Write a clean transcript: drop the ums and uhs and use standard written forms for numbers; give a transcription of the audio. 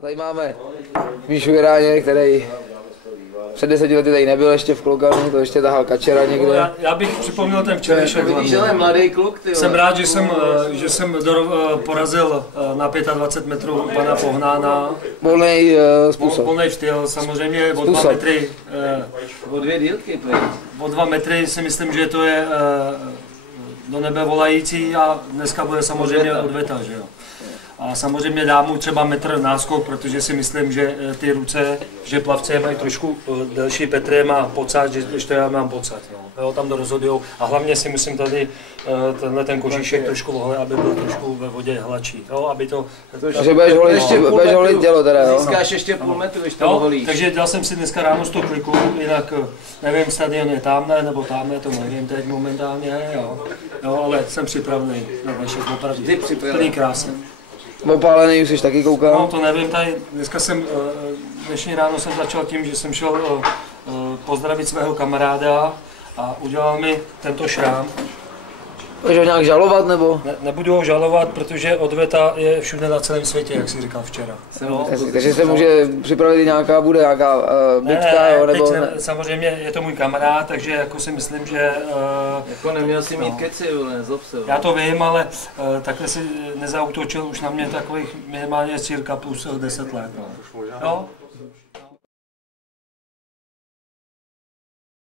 Tady máme Míšu Jiráně, který před 10 lety tady nebyl ještě v Kloukanu, to ještě tahal kačera někde. No, já bych připomněl ten včerejšek. Vidíš, že je mladý kluk, ty. Jsem rád, že jsem porazil na 25 metrů pana Pohnána. Volnej způsob. Volnej styl, samozřejmě o 2 metry. O 2 dílky, O 2 metry si myslím, že to je do nebe volající a dneska bude samozřejmě odveta, že jo. A samozřejmě dám mu třeba metr náskok, protože si myslím, že ty ruce, že plavci mají trošku delší Petr má pocát, když to já mám pocát. No. Jo, tam rozhodujou. A hlavně si musím tady ten kožíšek trošku vohle, aby byl trošku ve vodě hladší. Jo, aby to... Takže budeš holit tělo teda, jo? Získáš ještě půl metru, když to holíš. Takže dal jsem si dneska ráno 100 kliků, jinak nevím, stadion je tamhle nebo tamhle, to nevím teď momentálně, jo, ale jsem připravený na dnešek opravdu. Plný krásy. Opálený už jsi taky koukal? No to nevím, tady dneska dnešní ráno jsem začal tím, že jsem šel pozdravit svého kamaráda a udělal mi tento šrám. Budeš ho nějak žalovat nebo? Nebudu ho žalovat, protože odveta je všude na celém světě, jak jsi říkal včera. No, takže se může připravit nějaká bitka, jo, nebo... Samozřejmě je to můj kamarád, takže jako si myslím, že... Jako neměl si mít keci, nezlob se. Já to vím, ale takhle si nezautočil už na mě takových minimálně cirka plus 10 let. No.